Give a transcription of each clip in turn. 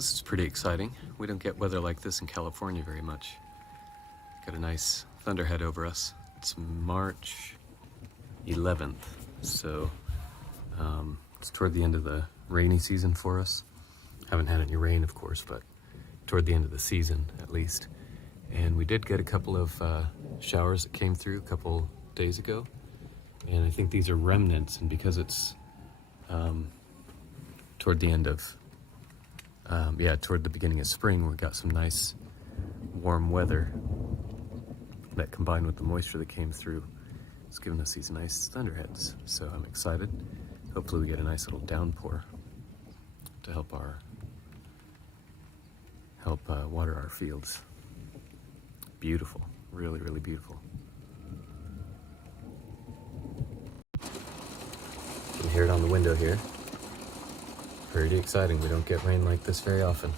This is pretty exciting. We don't get weather like this in California very much. Got a nice thunderhead over us. It's March 11th, so it's toward the end of the rainy season for us. Haven't had any rain, of course, but toward the end of the season at least. And we did get a couple of showers that came through a couple days ago, and I think these are remnants, and because it's toward the end of toward the beginning of spring, we got some nice warm weather that, combined with the moisture that came through, it's given us these nice thunderheads. So I'm excited. Hopefully we get a nice little downpour to help water our fields. Beautiful, really, really beautiful. You can hear it on the window here. Pretty exciting. We don't get rain like this very often.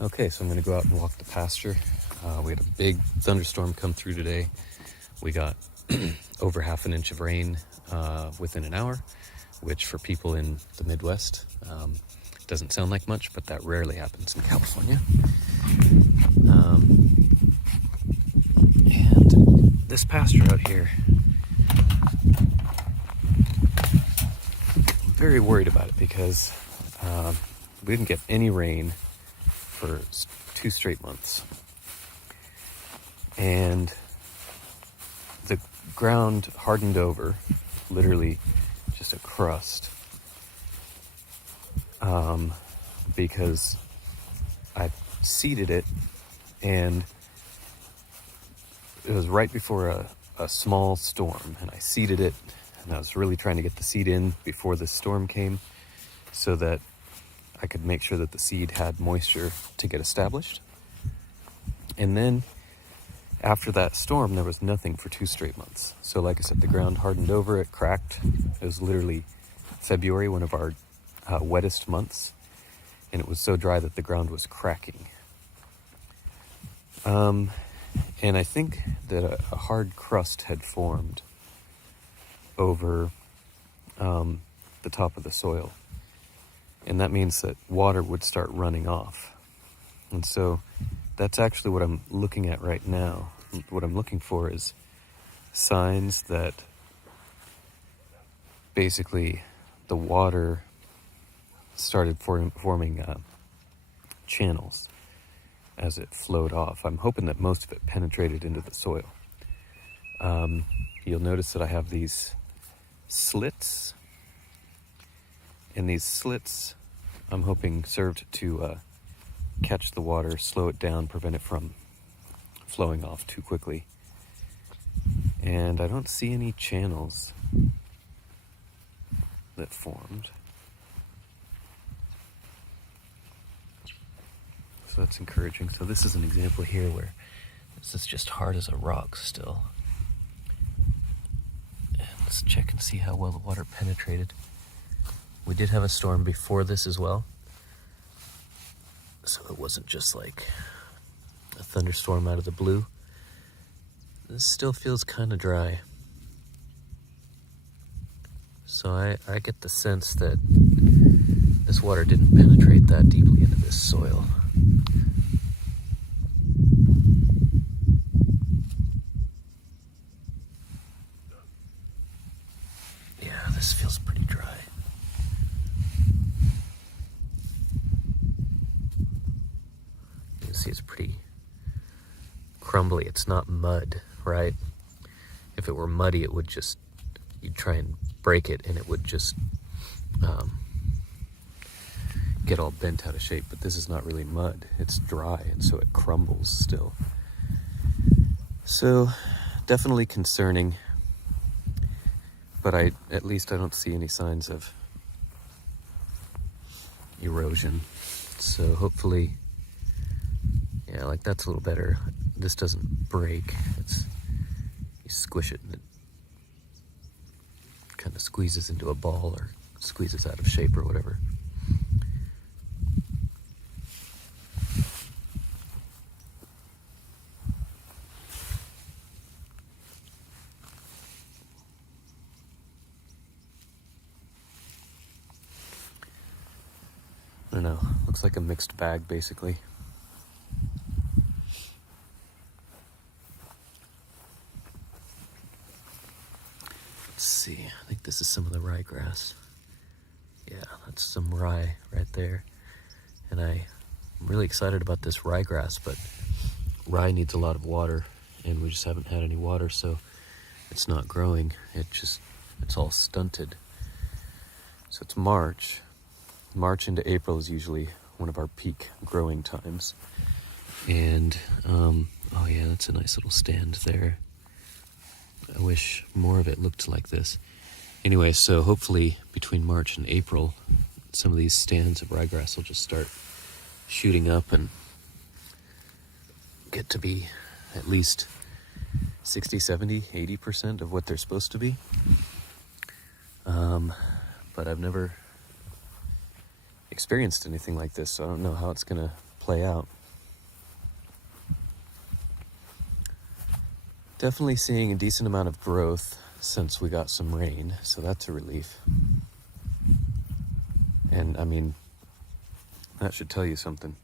Okay, so I'm going to go out and walk the pasture. We had a big thunderstorm come through today. We got over half an inch of rain within an hour, which for people in the Midwest doesn't sound like much, but that rarely happens in California. And this pasture out here, I'm very worried about it because we didn't get any rain for 2 straight months, and the ground hardened over, literally just a crust, because I seeded it, and it was right before a small storm, and I seeded it, and I was really trying to get the seed in before the storm came so that I could make sure that the seed had moisture to get established. And then after that storm, there was nothing for 2 straight months. So like I said, the ground hardened over, it cracked. It was literally February, one of our wettest months, and it was so dry that the ground was cracking. And I think that a hard crust had formed over the top of the soil. And that means that water would start running off. And so that's actually what I'm looking at right now. What I'm looking for is signs that basically the water started forming channels as it flowed off. I'm hoping that most of it penetrated into the soil. You'll notice that I have these slits, and these slits, I'm hoping, served to catch the water, slow it down, prevent it from flowing off too quickly. And I don't see any channels that formed. So that's encouraging. So this is an example here where this is just hard as a rock still. And let's check and see how well the water penetrated. We did have a storm before this as well, so it wasn't just like a thunderstorm out of the blue. This still feels kind of dry. So I get the sense that this water didn't penetrate that deeply into this soil. Yeah, this feels pretty dry. See, it's pretty crumbly. It's not mud, right? If it were muddy, it would just, you'd try and break it and it would just get all bent out of shape. But this is not really mud. It's dry, and so it crumbles still. So definitely concerning, but at least I don't see any signs of erosion. So hopefully Yeah, like that's a little better. This doesn't break. You squish it and it kind of squeezes into a ball or squeezes out of shape or whatever. I don't know. Looks like a mixed bag, basically. Let's see. I think this is some of the ryegrass. Yeah, that's some rye right there. And I'm really excited about this ryegrass, but rye needs a lot of water, and we just haven't had any water, so it's not growing. It's all stunted. So it's March. March into April is usually one of our peak growing times. And, oh yeah, that's a nice little stand there. I wish more of it looked like this. Anyway, so hopefully between March and April, some of these stands of ryegrass will just start shooting up and get to be at least 60, 70, 80% of what they're supposed to be. But I've never experienced anything like this, so I don't know how it's going to play out. Definitely seeing a decent amount of growth since we got some rain, so that's a relief. And I mean, that should tell you something,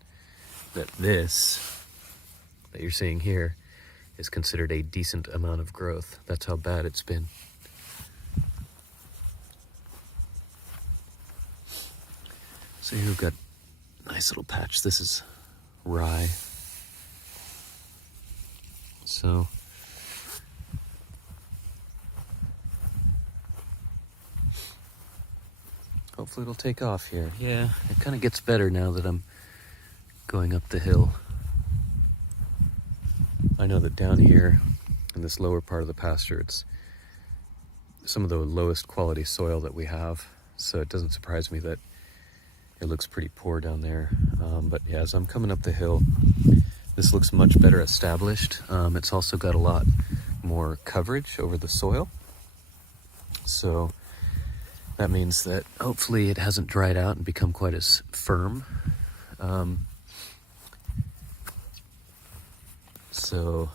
that this that you're seeing here is considered a decent amount of growth. That's how bad it's been. So here we've got a nice little patch. This is rye. So hopefully it'll take off here. Yeah, it kind of gets better now that I'm going up the hill. I know that down here in this lower part of the pasture, it's some of the lowest quality soil that we have. So it doesn't surprise me that it looks pretty poor down there. But yeah, as I'm coming up the hill, this looks much better established. It's also got a lot more coverage over the soil. So that means that hopefully it hasn't dried out and become quite as firm. So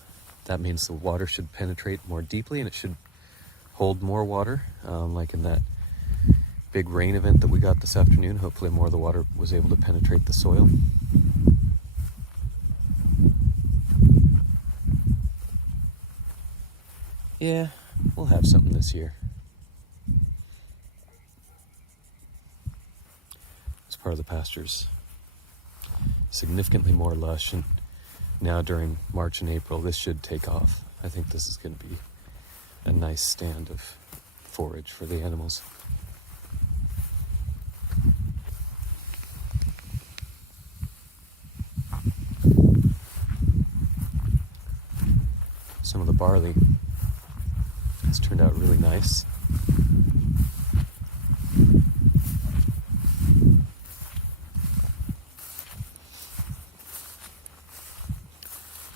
that means the water should penetrate more deeply and it should hold more water, like in that big rain event that we got this afternoon. Hopefully more of the water was able to penetrate the soil. Yeah, we'll have something this year. This part of the pasture's significantly more lush, and now during March and April, this should take off. I think this is going to be a nice stand of forage for the animals. Some of the barley has turned out really nice.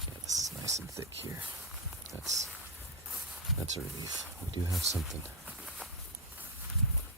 Yeah, this is nice and thick here. That's a relief. We do have something.